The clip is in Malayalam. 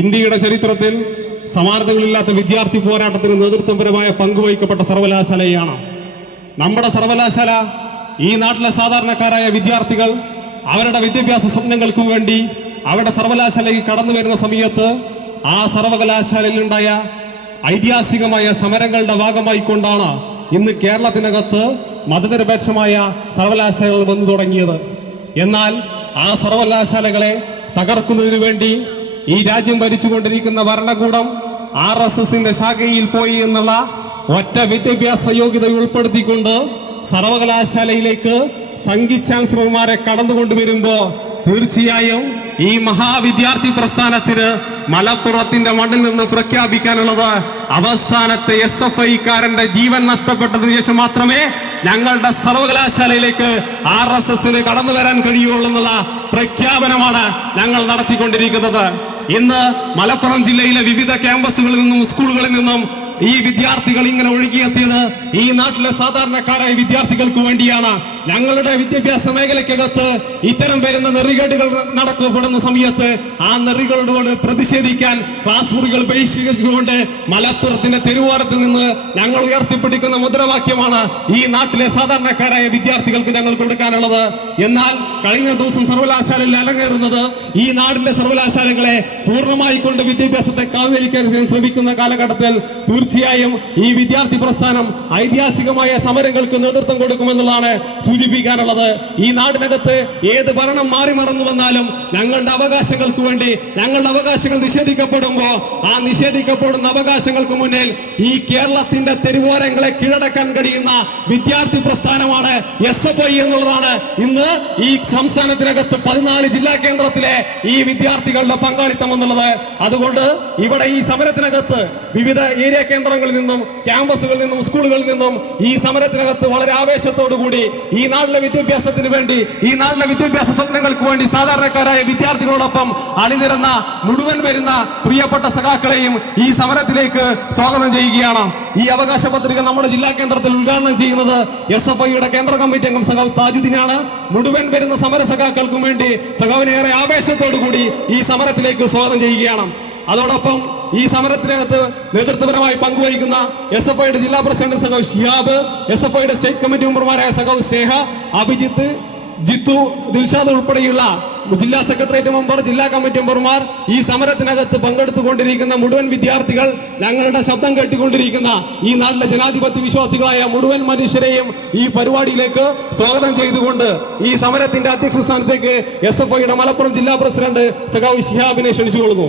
ഇന്ത്യയുടെ ചരിത്രത്തിൽ സമാനതകളില്ലാത്ത വിദ്യാർത്ഥി പോരാട്ടത്തിന് നേതൃത്വപരമായ പങ്കുവഹിക്കപ്പെട്ട സർവകലാശാലയാണ്. നമ്മുടെ സർവകലാശാല ഈ നാട്ടിലെ സാധാരണക്കാരായ വിദ്യാർത്ഥികൾ അവരുടെ വിദ്യാഭ്യാസ സ്വപ്നങ്ങൾക്ക് വേണ്ടി അവരുടെ സർവകലാശാലയ്ക്ക് കടന്നു വരുന്ന സമയത്ത് ആ സർവകലാശാലയിലുണ്ടായ ഐതിഹാസികമായ സമരങ്ങളുടെ ഭാഗമായിക്കൊണ്ടാണ് ഇന്ന് കേരളത്തിനകത്ത് മതനിരപേക്ഷമായ സർവകലാശാലകൾ വന്നു തുടങ്ങിയത്. എന്നാൽ ആ സർവകലാശാലകളെ തകർക്കുന്നതിന് വേണ്ടി ഈ രാജ്യം ഭരിച്ചുകൊണ്ടിരിക്കുന്ന ഭരണകൂടം ആർ എസ് എസിന്റെ ശാഖയിൽ പോയി എന്നുള്ള ഒറ്റ വിദ്യാഭ്യാസ യോഗ്യത ഉൾപ്പെടുത്തിക്കൊണ്ട് സർവകലാശാലയിലേക്ക് സംഘി ചാൻസലർമാരെ കടന്നുകൊണ്ടുവരുമ്പോ തീർച്ചയായും ഈ മഹാവിദ്യാർത്ഥി പ്രസ്ഥാനത്തിന് മലപ്പുറത്തിന്റെ മണ്ണിൽ നിന്ന് പ്രഖ്യാപിക്കാനുള്ളത് അവസാനത്തെ എസ് എഫ് ഐക്കാരന്റെ ജീവൻ നഷ്ടപ്പെട്ടതിന് ശേഷം മാത്രമേ ഞങ്ങളുടെ സർവകലാശാലയിലേക്ക് ആർ എസ് എസിന് കടന്നു വരാൻ കഴിയുള്ളൂ എന്നുള്ള പ്രഖ്യാപനമാണ് ഞങ്ങൾ നടത്തിക്കൊണ്ടിരിക്കുന്നത്. ഇന്ന് മലപ്പുറം ജില്ലയിലെ വിവിധ ക്യാമ്പസുകളിൽ നിന്നും സ്കൂളുകളിൽ നിന്നും ഈ വിദ്യാർത്ഥികൾ ഇങ്ങനെ ഒഴുകിയെത്തിയത് ഈ നാട്ടിലെ സാധാരണക്കാരായ വിദ്യാർത്ഥികൾക്ക് വേണ്ടിയാണ്. ഞങ്ങളുടെ വിദ്യാഭ്യാസ മേഖലയ്ക്കകത്ത് ഇത്തരം വരുന്ന നെറികേടുകൾ നടക്കപ്പെടുന്ന സമയത്ത് ആ നെറികളോട് പ്രതിഷേധിക്കാൻ ക്ലാസ് മുറികൾ ബഹിഷ്കരിച്ചുകൊണ്ട് മലപ്പുറത്തിന്റെ തെരുവോരത്തിൽ നിന്ന് ഞങ്ങൾ ഉയർത്തിപ്പിടിക്കുന്ന മുദ്രാവാക്യമാണ് ഈ നാട്ടിലെ സാധാരണക്കാരായ വിദ്യാർത്ഥികൾക്ക് ഞങ്ങൾ കൊടുക്കാനുള്ളത്. എന്നാൽ കഴിഞ്ഞ ദിവസം സർവകലാശാലയിൽ അലങ്ങേറുന്നത് ഈ നാടിന്റെ സർവകലാശാലകളെ പൂർണമായി കൊണ്ട് വിദ്യാഭ്യാസത്തെ കാവലിക്കാൻ ശ്രമിക്കുന്ന കാലഘട്ടത്തിൽ തീർച്ചയായും ഈ വിദ്യാർത്ഥി പ്രസ്ഥാനം ഐതിഹാസികമായ സമരങ്ങൾക്ക് നേതൃത്വം കൊടുക്കുമെന്നുള്ളതാണ് സൂചിപ്പിക്കാനുള്ളത്. ഈ നാടിനകത്ത് ഏത് ഭരണം മാറി മറന്നു വന്നാലും ഞങ്ങളുടെ അവകാശങ്ങൾക്ക് വേണ്ടി ഞങ്ങളുടെ അവകാശങ്ങൾ നിഷേധിക്കപ്പെടുമ്പോൾ ആ നിഷേധിക്കപ്പെടുന്ന അവകാശങ്ങൾക്ക് മുന്നിൽ ഈ കേരളത്തിന്റെ തെരുവോരങ്ങളെ കീഴടക്കാൻ കഴിയുന്ന വിദ്യാർത്ഥി പ്രസ്ഥാനമാണ് എസ് എഫ് ഐ എന്നുള്ളതാണ്. ഇന്ന് ഈ സംസ്ഥാനത്തിനകത്ത് പതിനാല് ജില്ലാ കേന്ദ്രത്തിലെ ഈ വിദ്യാർത്ഥികളുടെ പങ്കാളിത്തം എന്നുള്ളത്. അതുകൊണ്ട് ഇവിടെ ഈ സമരത്തിനകത്ത് വിവിധ ഏരിയ കേന്ദ്രങ്ങളിൽ നിന്നും ക്യാമ്പസുകളിൽ നിന്നും സ്കൂളുകളിൽ നിന്നും ഈ സമരത്തിനകത്ത് വളരെ ആവേശത്തോടു കൂടി ഈ നാട്ടിലെ വിദ്യാഭ്യാസത്തിന് വേണ്ടി ഈ നാട്ടിലെ വിദ്യാഭ്യാസ സ്വപ്നങ്ങൾക്ക് വേണ്ടി സാധാരണക്കാരായ വിദ്യാർത്ഥികളോടൊപ്പം അണിനിരന്ന മുഴുവൻ വരുന്ന പ്രിയപ്പെട്ട സഖാക്കളെയും ഈ സമരത്തിലേക്ക് സ്വാഗതം ചെയ്യുകയാണ്. ഈ അവകാശ പത്രിക നമ്മുടെ ജില്ലാ കേന്ദ്രത്തിൽ ഉദ്ഘാടനം ചെയ്യുന്നത് എസ് എഫ് ഐയുടെ കേന്ദ്ര കമ്മിറ്റി അംഗം സഖാവ് താജുദ്ദീനാണ്. മുഴുവൻ വരുന്ന സമര സഖാക്കൾക്കും വേണ്ടി സഖാവിനേറെ ആവേശത്തോടു കൂടി ഈ സമരത്തിലേക്ക് സ്വാഗതം ചെയ്യുകയാണ്. അതോടൊപ്പം ഈ സമരത്തിനകത്ത് നേതൃത്വപരമായി പങ്കുവഹിക്കുന്ന എസ് എഫ് ഐയുടെ ജില്ലാ പ്രസിഡന്റ് സഖാവ് ഷിയാബ് എസ് എഫ് ഐയുടെ സ്റ്റേറ്റ് കമ്മിറ്റി മെമ്പർമാരായ സഖാവ് സ്നേഹ അഭിജിത്ത് ജിത്തു ദിൽഷാദ് ഉൾപ്പെടെയുള്ള ജില്ലാ സെക്രട്ടേറിയറ്റ് മെമ്പർ ജില്ലാ കമ്മിറ്റി മെമ്പർമാർ ഈ സമരത്തിനകത്ത് പങ്കെടുത്തുകൊണ്ടിരിക്കുന്ന മുഴുവൻ വിദ്യാർത്ഥികൾ ഞങ്ങളുടെ ശബ്ദം കേട്ടുകൊണ്ടിരിക്കുന്ന ഈ നാട്ടിലെ ജനാധിപത്യ വിശ്വാസികളായ മുഴുവൻ മനുഷ്യരെയും ഈ പരിപാടിയിലേക്ക് സ്വാഗതം ചെയ്തുകൊണ്ട് ഈ സമരത്തിന്റെ അധ്യക്ഷ സ്ഥാനത്തേക്ക് എസ് എഫ് ഐയുടെ മലപ്പുറം ജില്ലാ പ്രസിഡന്റ് സഖാവ് ഷിഹാബിനെ ക്ഷണിച്ചുകൊള്ളുന്നു.